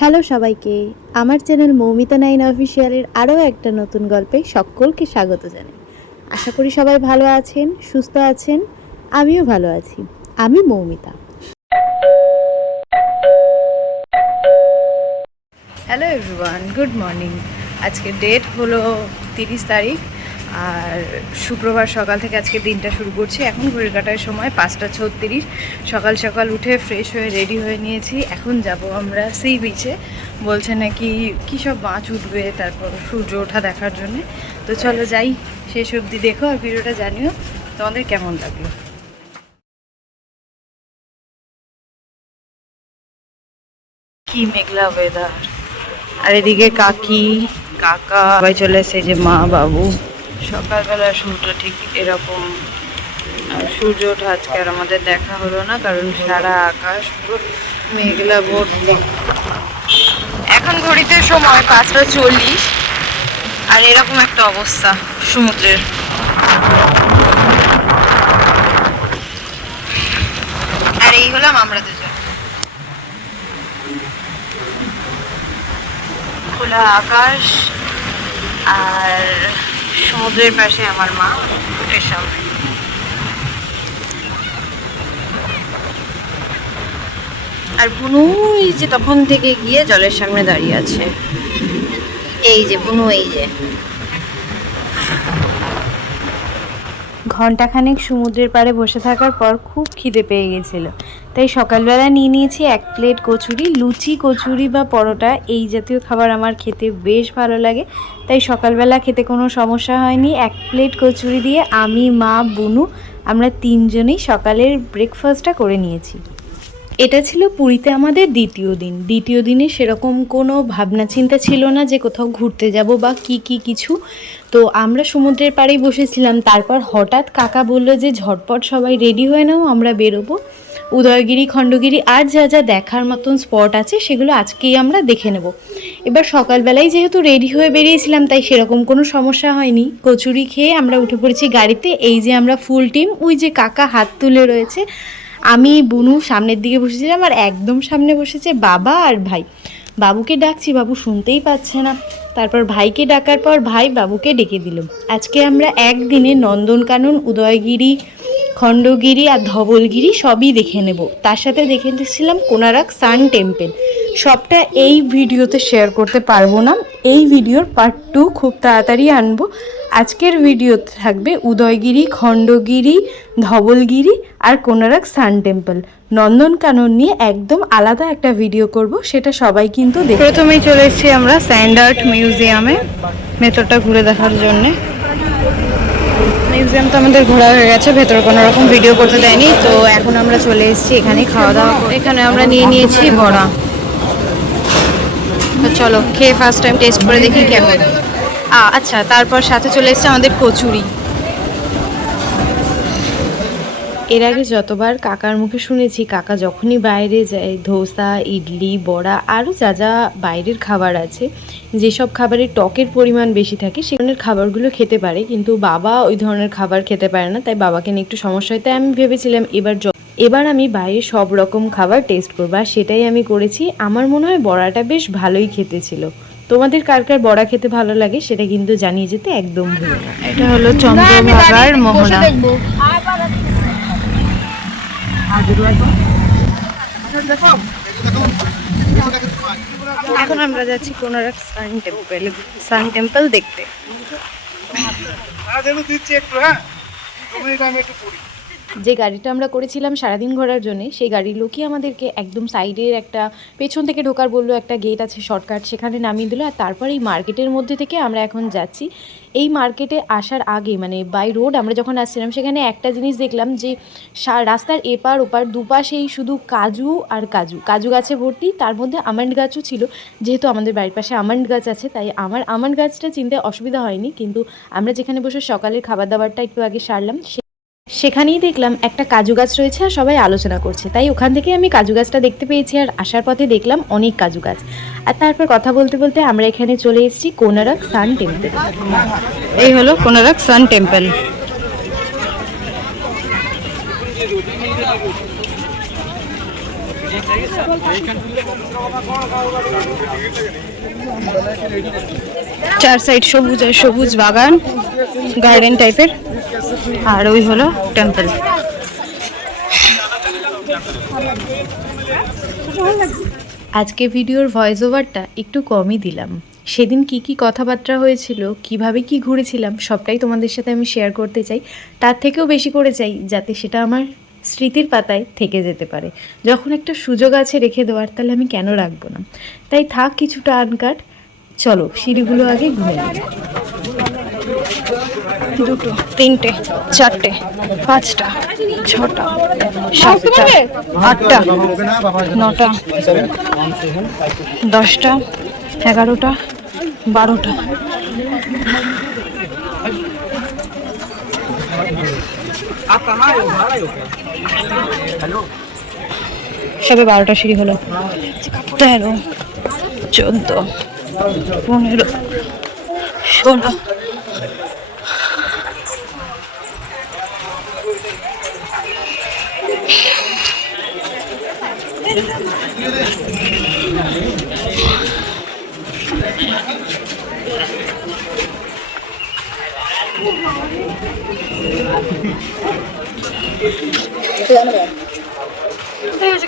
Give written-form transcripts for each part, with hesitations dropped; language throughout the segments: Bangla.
হ্যালো সবাইকে, আমার চ্যানেল মৌমিতা 9 অফিসিয়ালের আরও একটা নতুন গল্পে সকলকে স্বাগত জানাই। আশা করি সবাই ভালো আছেন, সুস্থ আছেন। আমিও ভালো আছি। আমি Moumita. Hello everyone, good morning. আজকে ডেট হলো 30 তারিখ আর শুক্রবার সকাল থেকে আজকে দিনটা শুরু করছি। এখন ঘড়ির কাটার সময় 5:36। সকাল সকাল উঠে ফ্রেশ হয়ে রেডি হয়ে নিয়েছি। এখন যাব আমরা সি বিচে। বলছে নাকি কী সব মাছ উঠবে, তারপর সূর্য ওঠা দেখার জন্যে। তো চলো যাই, শেষ অবধি দেখো আর ভিডিওটা জানিও তোমাদের কেমন লাগলো। কি মেঘলা ওয়েদার, আর এদিকে কাকি কাকা সবাই চলে এসেছে, যে মা বাবু। সকালবেলা সূর্য ঠিক এরকম, আর সূর্য ওঠা আজকে আর আমাদের দেখা হলো না, কারণ সারা আকাশ পুরো মেঘলা ভর্তি। এখন ঘড়িতে সময় 5:40 আর এরকম একটা অবস্থা সমুদ্রের। আর এই হলাম আমরা দুজন। খোলা আকাশ আর সমুদ্রের পাশে আমার মা উঠে সামনে। আর বুনু এই যে তখন থেকে গিয়ে জলের সামনে দাঁড়িয়ে আছে। এই যে বুনু, এই যে ঘন্টাখানেক সমুদ্রের পাড়ে বসে থাকার পর খুব খিদে পেয়ে গেছিল, তাই সকালবেলা নিয়ে নিয়েছি 1 প্লেট কচুরি। লুচি, কচুরি বা পরোটা এই জাতীয় খাবার আমার খেতে বেশ ভালো লাগে, তাই সকালবেলা খেতে কোনো সমস্যা হয়নি। 1 প্লেট কচুরি দিয়ে আমি, মা, বুনু আমরা 3 জনেই সকালের ব্রেকফাস্টটা করে নিয়েছি। এটা ছিল পুরীতে আমাদের দ্বিতীয় দিনে সেরকম কোনো ভাবনা চিন্তা ছিল না যে কোথাও ঘুরতে যাব বা কিছু। তো আমরা সমুদ্রের পাড়েই বসেছিলাম। তারপর হঠাৎ কাকা বলল যে ঝটপট সবাই রেডি হয়ে নাও, আমরা বেরোবো। উদয়গিরি, খণ্ডগিরি আর যা যা দেখার মতন স্পট আছে সেগুলো আজকেই আমরা দেখে নেব। এবার সকালবেলায় যেহেতু রেডি হয়ে বেরিয়েছিলাম, তাই সেরকম কোনো সমস্যা হয়নি। কচুরি খেয়ে আমরা উঠে পড়েছি গাড়িতে। এই যে আমরা ফুল টিম, ওই যে কাকা হাত তুলে রয়েছে। আমি, বুনু সামনের দিকে বসেছিলাম, আর একদম সামনে বসেছে বাবা আর ভাই। বাবুকে ডাকছি, বাবু শুনতেই পাচ্ছে না। তারপর ভাইকে ডাকার পর ভাই বাবুকে ডেকে দিল। আজকে আমরা একদিনে নন্দনকানন, উদয়গিরি, খণ্ডগিরি আর ধবলগিরি সবই দেখে নেব। তার সাথে দেখে নিচ্ছিলাম কোনারক সান টেম্পল। সবটা এই ভিডিওতে শেয়ার করতে পারবো না, এই ভিডিওর পার্ট 2 খুব তাড়াতাড়ি আনবো। আজকের ভিডিওতে থাকবে উদয়গিরি, খণ্ডগিরি, ধবলগিরি আর কোনারক সান টেম্পল। নন্দনকানন নিয়ে একদম আলাদা একটা ভিডিও করব, সেটা সবাই কিন্তু দেখবে। প্রথমেই চলে এসেছি আমরা স্যান্ড আর্ট মিউজিয়ামে ভেতরটা ঘুরে দেখার জন্যে। মিউজিয়াম তো আমাদের ঘোরা হয়ে গেছে, ভেতরে কোনো রকম ভিডিও করতে দেয়নি। তো এখন আমরা চলে এসেছি এখানে খাওয়া দাওয়া। এখানে আমরা নিয়ে নিয়েছি বড়া। তো চলো খেয়ে ফার্স্ট টাইম টেস্ট করে দেখি কেমন। আচ্ছা, তারপর সাথে চলে এসেছে আমাদের কচুরি। এর আগে যতবার কাকার মুখে শুনেছি, কাকা যখনই বাইরে যায় ধোসা, ইডলি, বড়া আরও যা যা বাইরের খাবার আছে, যেসব খাবারের টকের পরিমাণ বেশি থাকে সে ধরনের খাবারগুলো খেতে পারে, কিন্তু বাবা ওই ধরনের খাবার খেতে পারে না। তাই বাবাকে নিয়ে একটু সমস্যা হয়। তাই আমি ভেবেছিলাম এবার আমি বাইরে সব রকম খাবার টেস্ট করবো, আর সেটাই আমি করেছি। আমার মনে হয় বড়াটা বেশ ভালোই খেতে ছিল। তোমাদের কার কার বড়া খেতে ভালো লাগে সেটা কিন্তু জানিয়ে যেতে একদম ভুলো না। এটা হলো চন্দ্রভাগার মোহনা। এখন আমরা যাচ্ছি কোনারক সান টেম্পল দেখতে। যে গাড়িটা আমরা করেছিলাম সারাদিন ঘোরার জন্য, সেই গাড়ির লোকই আমাদেরকে একদম সাইডের একটা পেছন থেকে ঢোকার বললো, একটা গেট আছে শর্টকাট, সেখানে নামিয়ে দিল। আর তারপর এই মার্কেটের মধ্যে থেকে আমরা এখন যাচ্ছি। এই মার্কেটে আসার আগে মানে বাই রোড আমরা যখন আসছিলাম, সেখানে একটা জিনিস দেখলাম যে রাস্তার এপার ওপার দুপাশেই শুধু কাজু আর কাজু গাছে ভর্তি। তার মধ্যে আমন্ড গাছও ছিল। যেহেতু আমাদের বাড়ির পাশে আমন্ড গাছ আছে, তাই আমার আমন্ড গাছটা চিনতে অসুবিধা হয়নি। কিন্তু আমরা যেখানে বসে সকালের খাবার দাবারটা একটু আগে সারলাম, সেখানেই দেখলাম একটা কাজু গাছ রয়েছে আর সবাই আলোচনা করছে। তাই ওখান থেকে আমি কাজু গাছটা দেখতে পেয়েছি, আর আসার পথে দেখলাম অনেক কাজু গাছ। আর তারপর কথা বলতে বলতে আমরা এখানে চলে এসেছি কোনারক সান টেম্পল। এই হলো কোনারক সান টেম্পল। চার সাইড সবুজ আর সবুজ বাগান, গার্ডেন টাইপের। আর ওই হলো টেম্পল। আজকে ভিডিওর ভয়েস ওভারটা একটু কমই দিলাম। সেদিন কি কি কথাবার্তা হয়েছিল, কিভাবে কি ঘুরেছিলাম, সবটাই তোমাদের সাথে আমি শেয়ার করতে চাই। তার থেকেও বেশি করে চাই যাতে সেটা আমার স্মৃতির পাতায় থেকে যেতে পারে। যখন একটা সুযোগ আছে রেখে দেওয়ার, তাহলে আমি কেন রাখবো না? তাই থাক কিছুটা আনকাট। চলো সিঁড়িগুলো আগে ঘুরে নিই। 2, 3, 4, 5, 6, 7, 8, 9, 10, 11, 12। সবে 12টা সিঁড়ি হলো। 13, 14, 15, 16।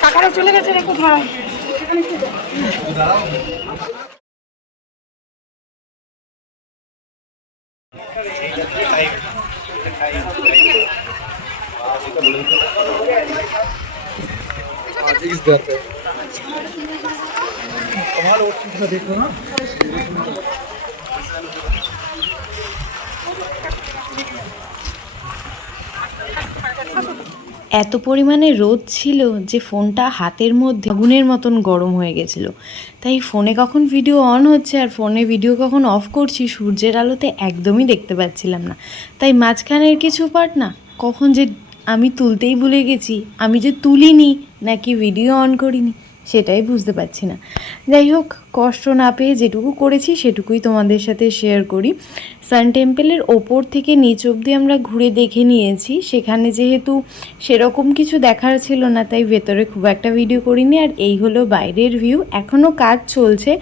কাকারা চলে গেছে রে কোথায়? দেখো না এত পরিমাণে রোদ ছিল যে ফোনটা হাতের মধ্যে আগুনের মতন গরম হয়ে গেছিল। তাই ফোনে কখন ভিডিও অন হচ্ছে আর ফোনে ভিডিও কখন অফ করছি সূর্যের আলোতে একদমই দেখতে পাচ্ছিলাম না। তাই মাঝখানের কিছু পার্ট না কখন যে আমি তুলতেই ভুলে গেছি, আমি যে তুলিনি নাকি ভিডিও অন করিনি সেটাই বুঝতে পারছি না। যাই হোক, কষ্ট না পেয়ে যেটুকু করেছি সেটুকুই তোমাদের সাথে শেয়ার করি। সান টেম্পলের ওপর থেকে নিচ অবধি আমরা ঘুরে দেখে নিয়েছি। সেখানে যেহেতু সেরকম কিছু দেখার ছিল না, তাই ভেতরে খুব একটা ভিডিও করিনি। আর এই হলো বাইরের ভিউ। এখনও কাজ চলছে,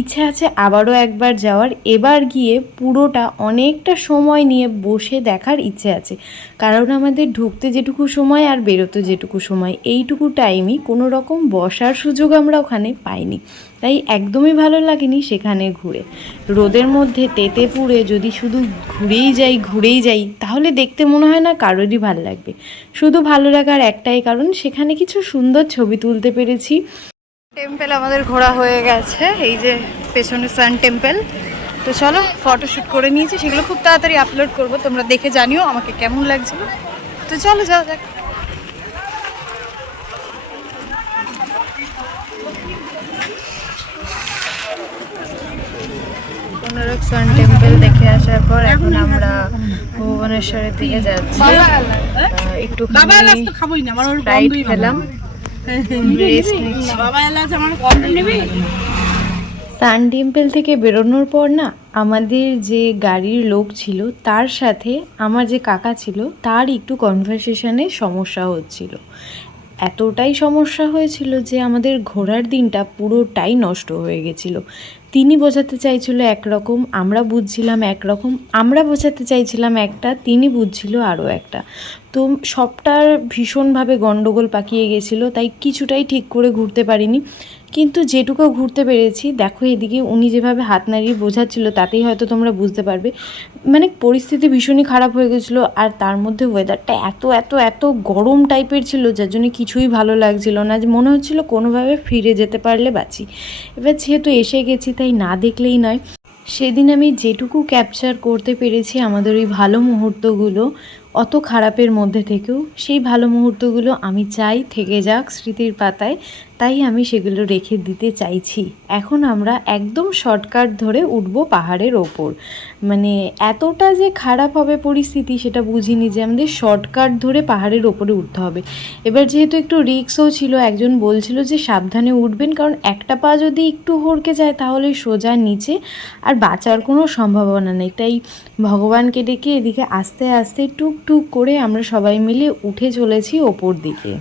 ইচ্ছা আছে আবারও একবার যাওয়ার। এবার গিয়ে পুরোটা অনেকটা সময় নিয়ে বসে দেখার ইচ্ছে আছে, কারণ আমাদের ঢুকতে যেটুকু সময় আর বেরোতে যেটুকু সময়, এইটুকু টাইমই কোনো রকম বসার সুযোগ আমরা ওখানে পাইনি। তাই একদমই ভালো লাগেনি সেখানে ঘুরে। রোদের মধ্যে তেতে পুড়ে যদি শুধু ঘুরেই যাই তাহলে দেখতে মনে হয় না কারোরই ভালো লাগবে। শুধু ভালো লাগার একটাই কারণ, সেখানে কিছু সুন্দর ছবি তুলতে পেরেছি। টেম্পল আমাদের ঘোরা হয়ে গেছে, এই যে পেছনে সান টেম্পল। তো চলো ফটোশ্যুট করে নিয়েছি, সেগুলো খুব তাড়াতাড়ি আপলোড করব, তোমরা দেখে জানিও আমাকে কেমন লাগছিল। তো চলো যাওয়া যাক। কোনারক সান টেম্পল দেখে আসার পর এখন আমরা ভুবনেশ্বরের দিকে যাচ্ছি। একটু রাইড খেলাম, রেস্ট নিচ্ছি। সান টেম্পল থেকে বেরোনোর পর না আমাদের যে গাড়ির লোক ছিল তার সাথে আমার যে কাকা ছিল তার একটু কনভারসেশনে সমস্যা হচ্ছিল। এতটাই সমস্যা হয়েছিল যে আমাদের ঘোরার দিনটা পুরোটাই নষ্ট হয়ে গেছিলো। তিনি বোঝাতে চাইছিল একরকম, আমরা বুঝছিলাম একরকম, আমরা বোঝাতে চাইছিলাম একটা, তিনি বুঝছিল আরও একটা। তো সবটার ভীষণভাবে গণ্ডগোল পাকিয়ে গেছিলো, তাই কিছুটাই ঠিক করে ঘুরতে পারিনি। কিন্তু যেটুকু ঘুরতে পেরেছি, দেখো এদিকে উনি যেভাবে হাত নাড়িয়ে বোঝাচ্ছিল তাতেই হয়তো তোমরা বুঝতে পারবে, মানে পরিস্থিতি ভীষণই খারাপ হয়ে গেছিলো। আর তার মধ্যে ওয়েদারটা এত এত এত গরম টাইপের ছিল, যার জন্য কিছুই ভালো লাগছিল না, যে মনে হচ্ছিল কোনোভাবে ফিরে যেতে পারলে বাঁচি। এবার যেহেতু এসে গেছি তাই না দেখলেই নয়। সেদিন আমি যেটুকু ক্যাপচার করতে পেরেছি আমাদের ওই ভালো মুহূর্তগুলো, অত খারাপের মধ্যে থেকেও সেই ভালো মুহূর্তগুলো আমি চাই থেকে যাক স্মৃতির পাতায়, তাই আমি সেগুলো রেখে দিতে চাইছি। এখন আমরা একদম শর্টকাট ধরে উঠবো পাহাড়ের ওপর। মানে এতটা যে খারাপ হবে পরিস্থিতি সেটা বুঝিনি যে আমাদের শর্টকাট ধরে পাহাড়ের ওপরে উঠতে হবে। এবার যেহেতু একটু রিস্কও ছিল, একজন বলছিল যে সাবধানে উঠবেন, কারণ একটা পা যদি একটু হড়কে যায় তাহলে সোজা নিচে আর বাঁচার কোনো সম্ভাবনা নেই। তাই ভগবানকে ডেকে এদিকে আস্তে আস্তে টুকটুক করে আমরা সবাই মিলে উঠে চলেছি ওপর দিকে।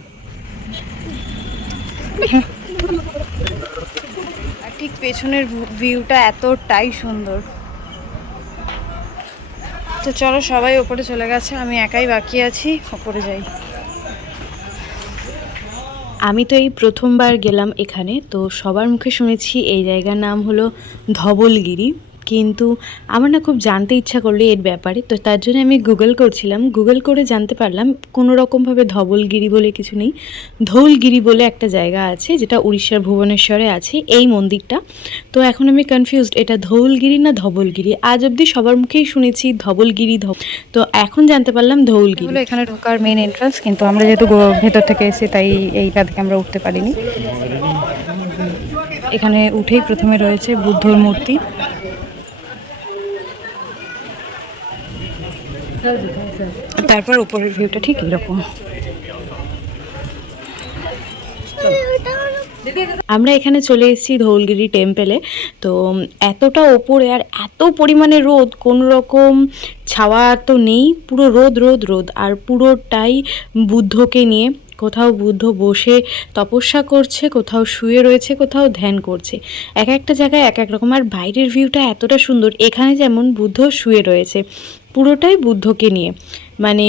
আর ঠিক পেছনের ভিউটা এতটাই সুন্দর। তো চলো, সবাই ওপরে চলে গেছে, আমি একাই বাকি আছি, ওপরে যাই। আমি তো এই প্রথমবার গেলাম এখানে, তো সবার মুখে শুনেছি এই জায়গার নাম হলো ধবলগিরি, কিন্তু আমার না খুব জানতে ইচ্ছা করলো এর ব্যাপারে। তো তার জন্য আমি গুগল করছিলাম, গুগল করে জানতে পারলাম কোনো রকমভাবে ধবলগিরি বলে কিছু নেই, ধৌলগিরি বলে একটা জায়গা আছে, যেটা উড়িষ্যার ভুবনেশ্বরে আছে এই মন্দিরটা। তো এখন আমি কনফিউজড, এটা ধৌলগিরি না ধবলগিরি। আজ অবধি সবার মুখেই শুনেছি ধবলগিরি, তো এখন জানতে পারলাম ধৌলগিরি। এখানে ঢোকার মেন এন্ট্রান্স, কিন্তু আমরা যেহেতু ভেতর থেকে এসে তাই এইটা থেকে আমরা উঠতে পারিনি। এখানে উঠেই প্রথমে রয়েছে বুদ্ধর মূর্তি। তারপর উপরের ভিউটা ঠিক এরকম। আমরা এখানে চলে এসেছি ধৌলগিরি টেম্পেলে। তো এতটা ওপরে আর এত পরিমাণে রোদ, কোনো রকম ছাওয়া তো নেই, পুরো রোদ রোদ রোদ। আর পুরোটাই বুদ্ধকে নিয়ে, কোথাও বুদ্ধ বসে তপস্যা করছে, কোথাও শুয়ে রয়েছে, কোথাও ধ্যান করছে, এক একটা জায়গায় এক এক রকম। আর বাইরের ভিউটা এতটা সুন্দর, এখানে যেমন বুদ্ধ শুয়ে রয়েছে, পুরোটাই বুদ্ধকে নিয়ে, মানে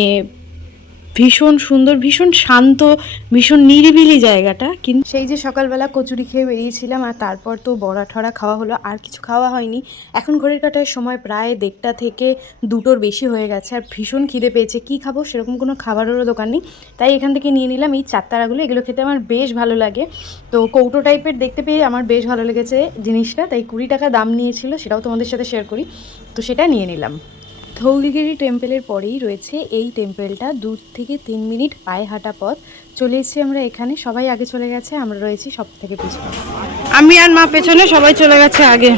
ভীষণ সুন্দর, ভীষণ শান্ত, ভীষণ নিরিবিলি জায়গাটা। কিন্তু সেই যে সকালবেলা কচুরি খেয়ে বেরিয়েছিলাম, আর তারপর তো বড়া ঠরা খাওয়া হলো, আর কিছু খাওয়া হয়নি। এখন ঘড়ির কাটার সময় প্রায় 1:30 থেকে 2টোর বেশি হয়ে গেছে, আর ভীষণ খিদে পেয়েছে। কী খাবো, সেরকম কোনো খাবারেরও দোকান নেই, তাই এখান থেকে নিয়ে নিলাম এই চারতারাগুলো। এগুলো খেতে আমার বেশ ভালো লাগে, তো কৌটো টাইপের দেখতে পেয়ে আমার বেশ ভালো লেগেছে জিনিসটা, তাই 20 টাকা দাম নিয়েছিল, সেটাও তোমাদের সাথে শেয়ার করি। তো সেটা নিয়ে নিলাম। ধৌলগিরি টেম্পেলের পরেই রয়েছে এই টেম্পেলটা, 2 থেকে 3 মিনিট পায়ে হাঁটা পথ। চলে এসেছি আমরা এখানে, সবাই আগে চলে গেছে, আমরা রয়েছি সব থেকে পিছনে। আমি আর মা পেছনে, সবাই চলে গেছে আগে।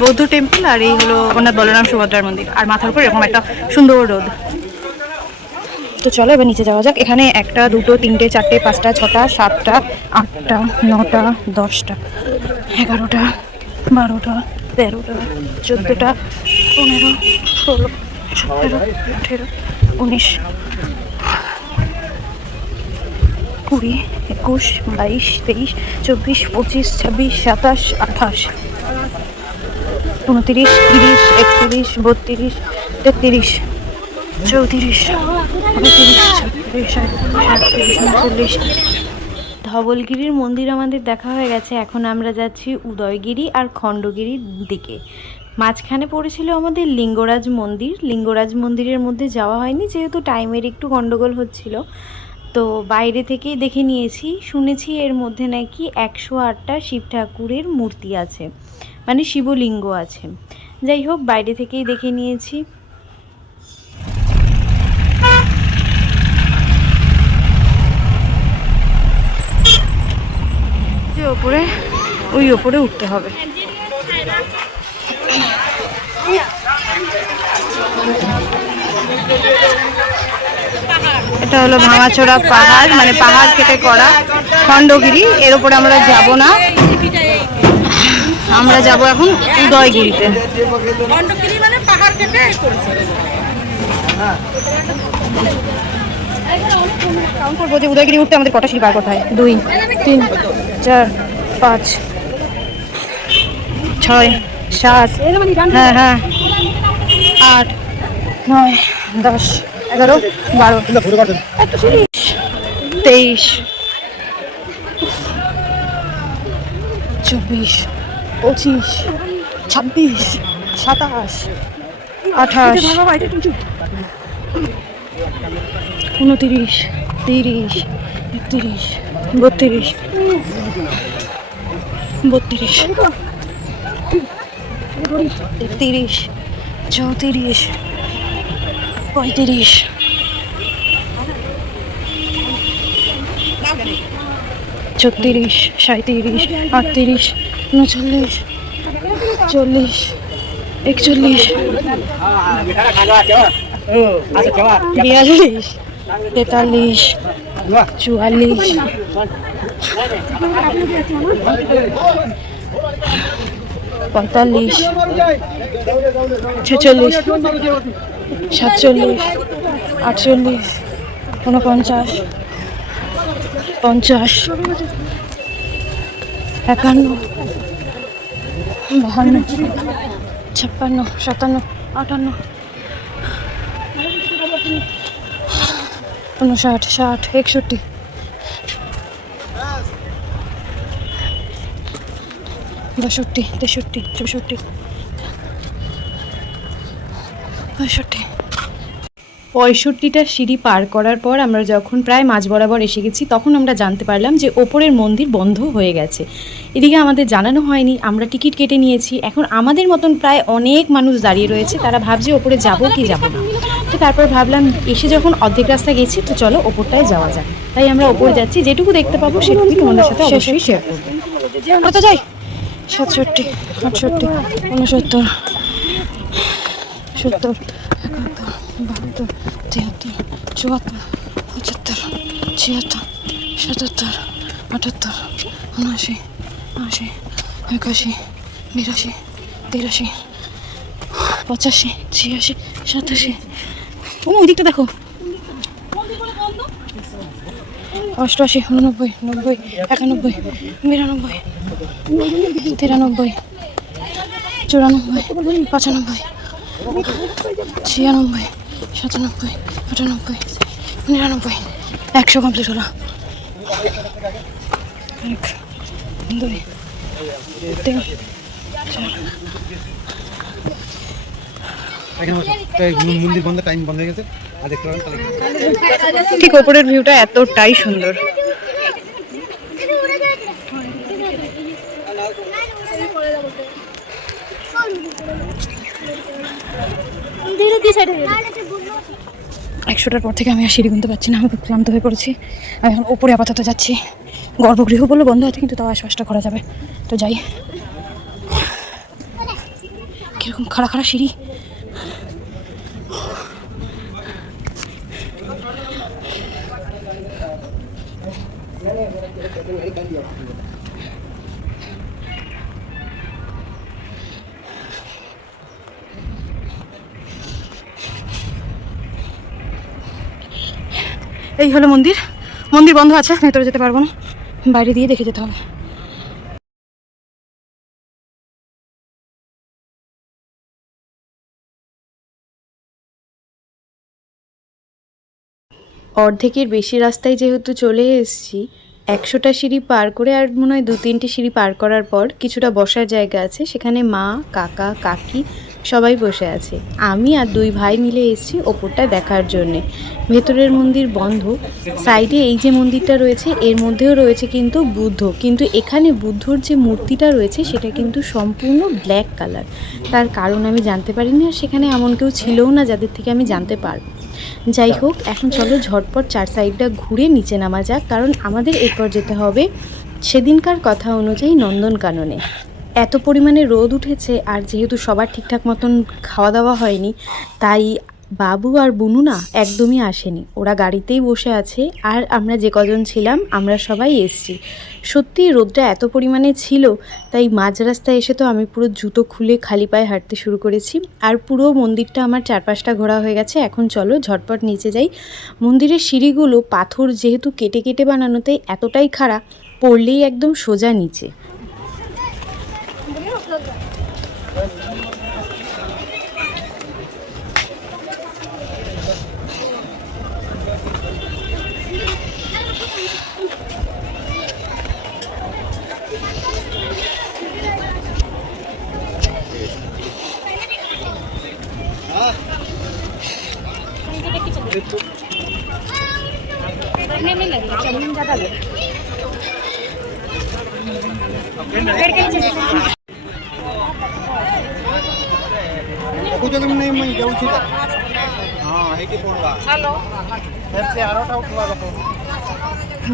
বৌদ্ধ টেম্পল, আর এই হলো জগন্নাথ বলরাম সুভদ্রার মন্দির, আর মাথার উপর এরকম একটা সুন্দর রোদ। তো চলো এবার নিচে যাওয়া যাক। এখানে 1, 2, 3, 4, 5, 6, 7, 8, 9, 10, 11, 12, 13, 14, 15, 16, 17, 18, 19, 20, 21, 22, 23, 24, 25, 26, 27, 28, 29, 30, 31, 32, 33, 34, 35, ধবলগিরির মন্দির আমাদের দেখা হয়ে গেছে। এখন আমরা যাচ্ছি উদয়গিরি আর খণ্ডগিরির দিকে। মাঝখানে পড়েছিল আমাদের লিঙ্গরাজ মন্দির। লিঙ্গরাজ মন্দিরের মধ্যে যাওয়া হয়নি, যেহেতু টাইমের একটু গন্ডগোল হচ্ছিল, তো বাইরে থেকেই দেখে নিয়েছি। শুনেছি এর মধ্যে নাকি 108টা শিব ঠাকুরের মূর্তি আছে, মানে শিবলিঙ্গ আছে। যাই হোক, বাইরে থেকেই দেখে নিয়েছি। ওপরে, ওই ওপরে উঠতে হবে। এটা হলো ভাঙাচোরা পাহাড়, মানে পাহাড় কেটে করা খণ্ডগিরি। এর উপরে আমরা যাব না, আমরা যাব এখন উদয়গিরিতে। কাউন্ট করবো যে উদয়গিরি উঠতে আমাদের কটা সিঁড়ি পার করতে হয়। 2, 3, 4, 5, 6, 7, হ্যাঁ হ্যাঁ, 8, 9, 10, 11, 12, 23, 24, 25, 26, 27, 28, 29, 30, 31, 32, 32, 33, 34, 35, 36, 37, 38, 39, 40, 41, 42, 43, 44, 45, 45, 46, 47, 48, 49, 50, 51, 52, 56, 57, 58, 59, 60, 61, 62, 63, 64, 65। 65টা সিঁড়ি পার করার পর আমরা যখন প্রায় মাঝ বরাবর এসে গেছি তখন আমরা জানতে পারলাম যে ওপরের মন্দির বন্ধ হয়ে গেছে। এদিকে আমাদের জানানো হয়নি, আমরা টিকিট কেটে নিয়েছি। এখন আমাদের মতন প্রায় অনেক মানুষ দাঁড়িয়ে রয়েছে, তারা ভাবছে ওপরে যাবো কি যাবো না। তো তারপর ভাবলাম এসে যখন অর্ধেক রাস্তা গেছি তো চলো ওপরটায় যাওয়া যায়। তাই আমরা ওপরে যাচ্ছি, যেটুকু দেখতে পাবো সেটুকুই তোমাদের সাথে অবশ্যই শেয়ার করবো। কত যাই? 67, 68, 69, 70, 71, 72, 73, 74, 75, 76, 78, 79, 80, 81, 82, 83, 85, 86, 87। ওই দিকটা দেখো। 88, 89, 90, 91, 92, 93, 94, 95, 96, 97, 98, 99, 100 কমপ্লিট হলো। 1, 2, 3, 4। ঠিক ওপরের ভিউটা এতটাই সুন্দর। একশোটার পর থেকে আমি আর সিঁড়ি গুনতে পারছি না, আমি খুব ক্লান্ত হয়ে পড়েছি। আমি এখন ওপরে আপাতত যাচ্ছি। গর্ভগৃহ বললে বন্ধ আছে, কিন্তু তাও আশপাশটা করা যাবে, তো যাই। কিরকম খাড়া খাড়া সিঁড়ি। এই হলো মন্দির। মন্দির বন্ধ আছে, ভেতরে যেতে পারবো না, বাইরে দিয়ে দেখে যেতে হবে। অর্ধেকের বেশি রাস্তায় যেহেতু চলে এসেছি, 100টা সিঁড়ি পার করে আর মনে হয় 2-3টে সিঁড়ি পার করার পর কিছুটা বসার জায়গা আছে, সেখানে মা, কাকা, কাকি সবাই বসে আছে। আমি আর 2 ভাই মিলে এসেছি ওপরটা দেখার জন্যে। ভেতরের মন্দির বন্ধ। সাইডে এই যে মন্দিরটা রয়েছে এর মধ্যেও রয়েছে কিন্তু বুদ্ধ, কিন্তু এখানে বুদ্ধর যে মূর্তিটা রয়েছে সেটা কিন্তু সম্পূর্ণ ব্ল্যাক কালার। তার কারণ আমি জানতে পারিনি, আর সেখানে এমন কেউ ছিলও না যাদের থেকে আমি জানতে পারবো। যাই হোক, এখন চলো ঝটপট 4 সাইডটা ঘুরে নিচে নামা যাক, কারণ আমাদের এরপর যেতে হবে সেদিনকার কথা অনুযায়ী নন্দনকাননে। এত পরিমাণে রোদ উঠেছে, আর যেহেতু সবার ঠিকঠাক মতন খাওয়া দাওয়া হয়নি, তাই বাবু আর বুনু না একদমই আসেনি, ওরা গাড়িতেই বসে আছে। আর আমরা যে কজন ছিলাম আমরা সবাই এসছি। সত্যি রোদটা এত পরিমাণে ছিল, তাই মাঝ রাস্তায় এসে তো আমি পুরো জুতো খুলে খালি পায়ে হাঁটতে শুরু করেছি। আর পুরো মন্দিরটা আমার 4-5টা ঘোরা হয়ে গেছে। এখন চলো ঝটপট নিচে যাই। মন্দিরের সিঁড়িগুলো পাথর যেহেতু কেটে কেটে বানানোতে এতটাই খারাপ, পড়লেই একদম সোজা নিচে।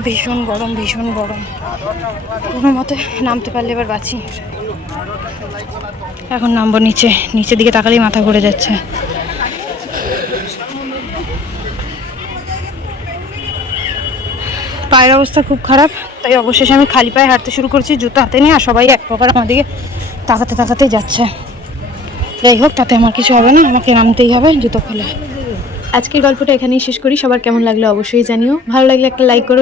ভীষণ গরম, ভীষণ গরম। কোনো মতে নামতে পারলে এবার বাঁচি। এখন নামবো নিচে। নিচের দিকে তাকালেই মাথা ঘুরে যাচ্ছে। পায়ের অবস্থা খুব খারাপ, তাই অবশেষে আমি খালি পায়ে হাঁটতে শুরু করছি, জুতো হাতে নিয়ে। আর সবাই এক প্রকার আমাদেরকে তাকাতে তাকাতে যাচ্ছে। যাই হোক, তাতে আমার কিছু হবে না, আমাকে নামতেই হবে জুতো খুলে। আজকের গল্পটা এখানেই শেষ করি। সবার কেমন লাগলো অবশ্যই জানিও। ভালো লাগলে একটা লাইক করো।